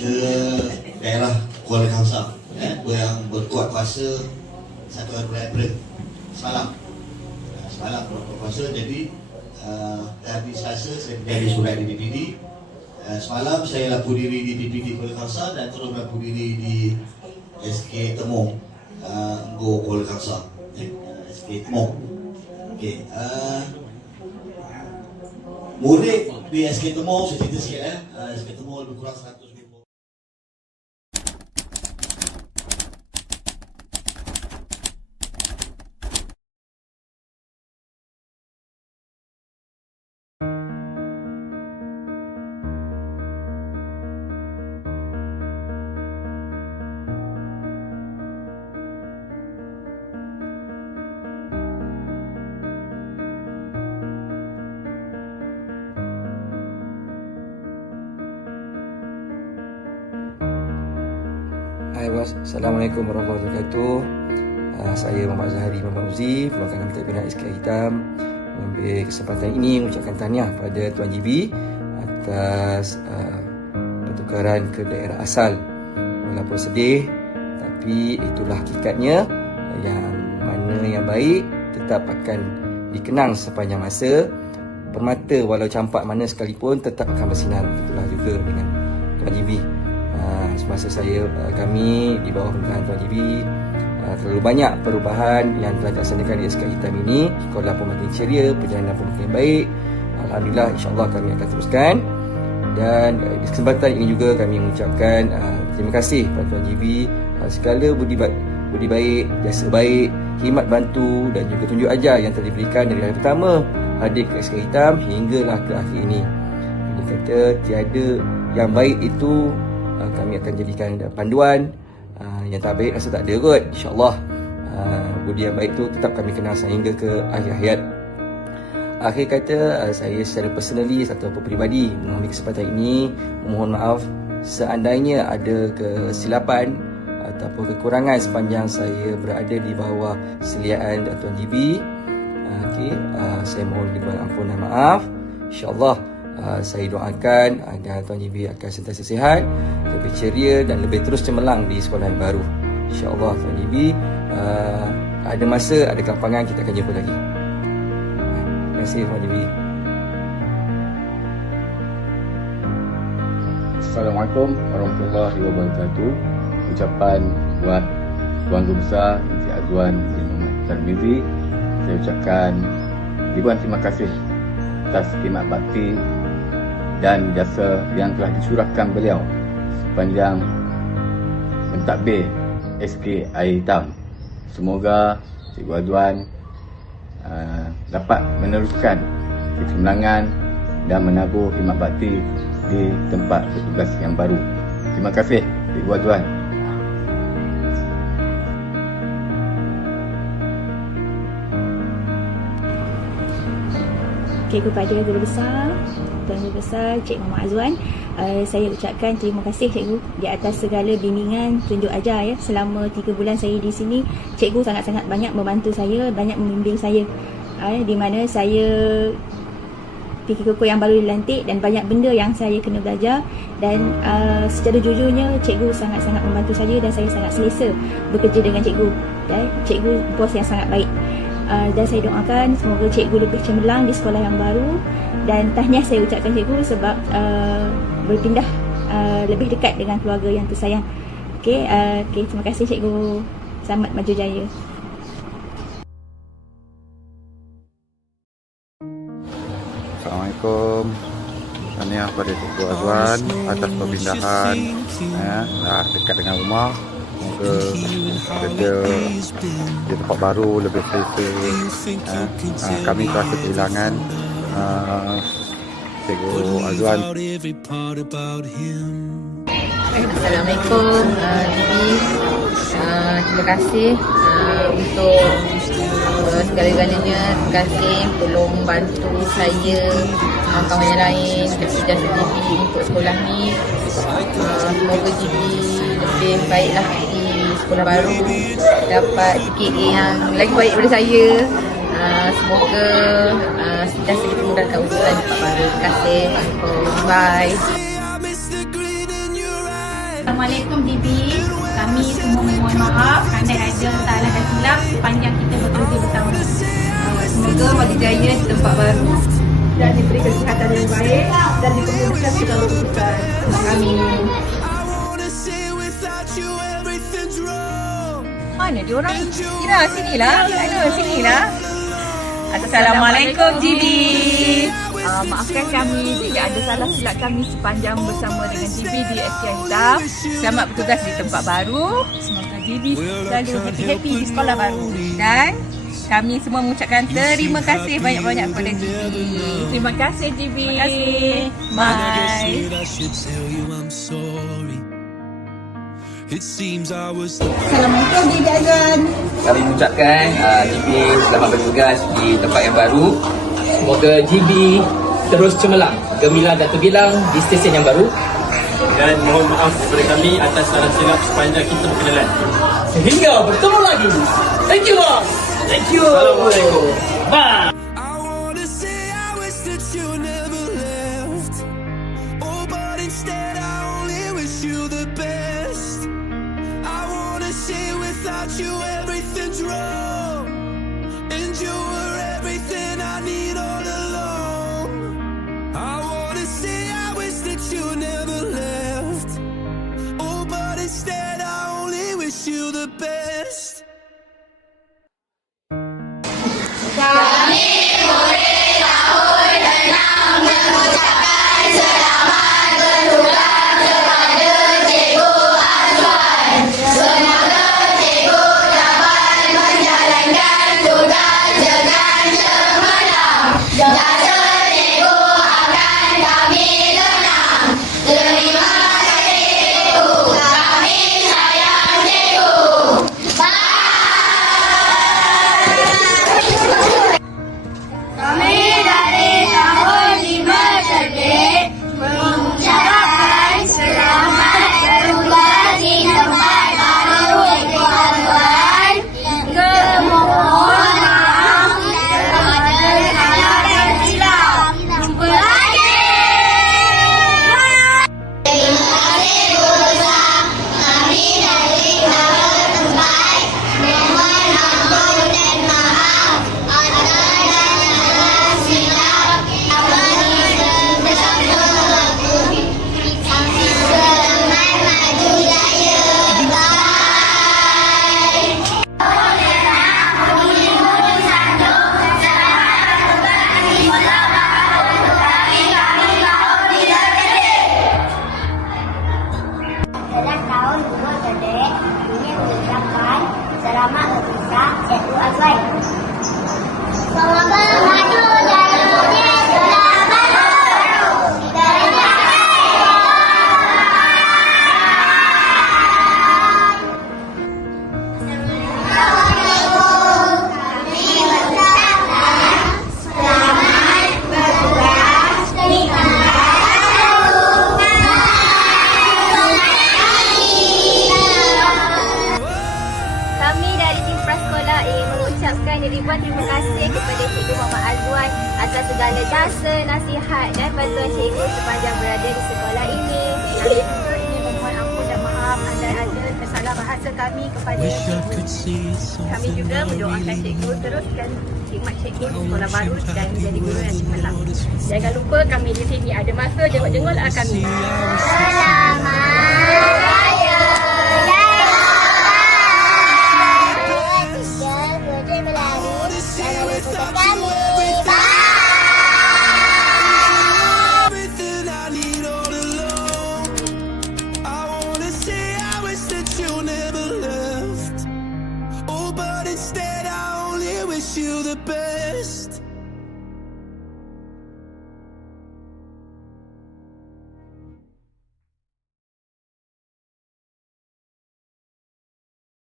ke daerah Kuala Kangsar yang berkuat kuasa 1 April semalam. Semalam berkuat kuasa, jadi hari Selasa saya menjadi surat di DPD. Semalam saya lapor diri di DPD Kuala Kangsar dan terus lapor diri di SK Temung, Enggo Kuala Kangsar, SK Temung. Okey, murid di SK Temung, saya cerita sikit SK Temung lebih kurang 100 ribu. Hai bos, Assalamualaikum warahmatullahi wabarakatuh. Saya Muhammad Zahari Muhammad Uzi, Perwakilan Kementerian Pembinaan SK Hitam, mengambil kesempatan ini mengucapkan tahniah pada Tuan GB atas pertukaran ke daerah asal. Walaupun sedih, tapi itulah hakikatnya. Yang mana yang baik tetap akan dikenang sepanjang masa. Permata walau campak mana sekalipun tetap akan bersinar. Itulah juga dengan Tuan GB. Semasa kami di bawah pemerintahan Tuan GB, terlalu banyak perubahan yang telah dilaksanakan di SK Hitam ini. Sekolah pun makin ceria, perjalanan pun makin baik. Alhamdulillah, insyaAllah kami akan teruskan. Dan di kesempatan ini juga kami mengucapkan terima kasih kepada Tuan GB segala budi baik, jasa baik, khidmat bantu dan juga tunjuk ajar yang telah diberikan dari hari pertama hadir ke SK Hitam hinggalah ke akhir ini. Ini kata tiada yang baik itu kami akan jadikan panduan. Yang tak baik rasa tak ada kot. InsyaAllah budi yang baik tu tetap kami kenal sehingga ke akhir hayat. Akhir kata, saya secara personally ataupun peribadi mengambil kesempatan ini memohon maaf seandainya ada kesilapan ataupun kekurangan sepanjang saya berada di bawah seliaan Tuan GB. Saya mohon dibuat ampun dan maaf. InsyaAllah saya doakan agar Tuan GB akan sentiasa sihat, lebih ceria dan lebih terus cemerlang di sekolah yang baru. InsyaAllah Tuan GB, ada masa, ada kelapangan, kita akan jumpa lagi. Terima kasih Tuan GB. Assalamualaikum warahmatullahi wabarakatuh. Ucapan buat Tuan Guru Besar Encik Azwan bin Muhammad Tarmizi, saya ucapkan ribuan terima kasih atas khidmat bakti dan jasa yang telah disurahkan beliau sepanjang mentadbir SK Air Hitam. Semoga Cikgu Azwan dapat meneruskan kecemerlangan dan menabur khidmat bakti di tempat bertugas yang baru. Terima kasih Cikgu Azwan. Kepada Guru Besar, Tuan Guru Besar Cik Muhammad Azwan, saya ucapkan terima kasih Cikgu di atas segala bimbingan, tunjuk ajar selama 3 bulan saya di sini. Cikgu sangat-sangat banyak membantu saya, banyak membimbing saya, di mana saya PKKK yang baru dilantik dan banyak benda yang saya kena belajar. Dan secara jujurnya Cikgu sangat-sangat membantu saya dan saya sangat selesa bekerja dengan Cikgu. Dan Cikgu bos yang sangat baik. Dan saya doakan semoga Cikgu lebih cemerlang di sekolah yang baru. Dan tahniah saya ucapkan Cikgu sebab berpindah lebih dekat dengan keluarga yang tersayang. Terima kasih Cikgu. Selamat maju jaya. Assalamualaikum. Tahniah kepada Cikgu Azwan atas perpindahan dekat dengan rumah. Semoga kerja di tempat baru lebih selesa. Kami terasa kehilangan Cikgu Azwan. Assalamualaikum terima kasih untuk segala-galanya. Terima kasih tolong bantu saya, kawan yang lain, dan GB untuk sekolah ni. Semoga GB lebih baiklah di sekolah baru, dapat KA yang lagi baik daripada saya. Semoga sentiasa dimudahkan urusan tempat baru. Terima kasih. Bye. Assalamualaikum GB. Kami semua mohon maaf andai ada salah dan silap sepanjang kita bekerja bersama. Semoga Wadi Jaya di tempat baru dan diberi kesihatan yang baik dan dikemudikan segala urusan. Amin. Mana dia orang? Kira sinilah. Sinilah. Assalamualaikum GB. Maafkan kami jika ada salah silap kami sepanjang bersama dengan GB di SK Hitam. Selamat bertugas di tempat baru. Semoga GB selalu happy di sekolah baru. Dan kami semua mengucapkan terima kasih banyak-banyak kepada GB. Terima kasih GB. Terima kasih. Bye. Assalamualaikum GB Azwan. Kami mengucapkan GB selamat bertugas di tempat yang baru. Semoga GB terus cemerlang, gemilang dan terbilang di stesen yang baru. Dan mohon maaf kepada kami atas salah silap sepanjang kita berkenalan. Sehingga bertemu lagi. Thank you, boss. Thank you. Assalamualaikum. Bye. You everything's wrong, and you were everything I need all along. I wanna say I wish that you never left. Oh, but instead I only wish you the best. Kami murid tahun 6 mengucapkan selamat bertugas kepada Cikgu Azwan. Semoga tugas dengan cemerlang. Jasa Cikgu akan kami kenang. Terima kasih Cikgu, kami sayang Cikgu. Bye. Kami dari tahun 5 terdik mengucapkan selamat bertugas di tempat baru Cikgu Azwan. Mohon maaf kepada salah dan silap. Jumpa lagi. Terima kasih guru sah. Kami dari tahun terbaik. Mohon ampun dan maaf atas salah silap. Kami bersama selamat maju jaya. Bye. Selamat berpisah, Cikgu Azwan. Semoga maju jaya, selamat baru. Terima Assalamualaikum. Kami bersama selamat bertugas di tempat Kami dari tim prasekolah ingin mengucapkan ribuan terima kasih kepada Cikgu Muhammad Azwan atas segala jasa, nasihat dan bantuan cikgu sepanjang berada di sekolah ini. Kami juga ingin memohon ampun dan maaf andai ada tersalah bahasa kami kepada cikgu. Kami juga mendoakan cikgu teruskan khidmat cikgu di sekolah baru dan menjadi guru yang cemerlang. Jangan lupa kami di sini ada masa jenguk-jenguklah kami. Everything I need all along. I wanna say I wish that you never left. Oh, but instead I only wish you the best.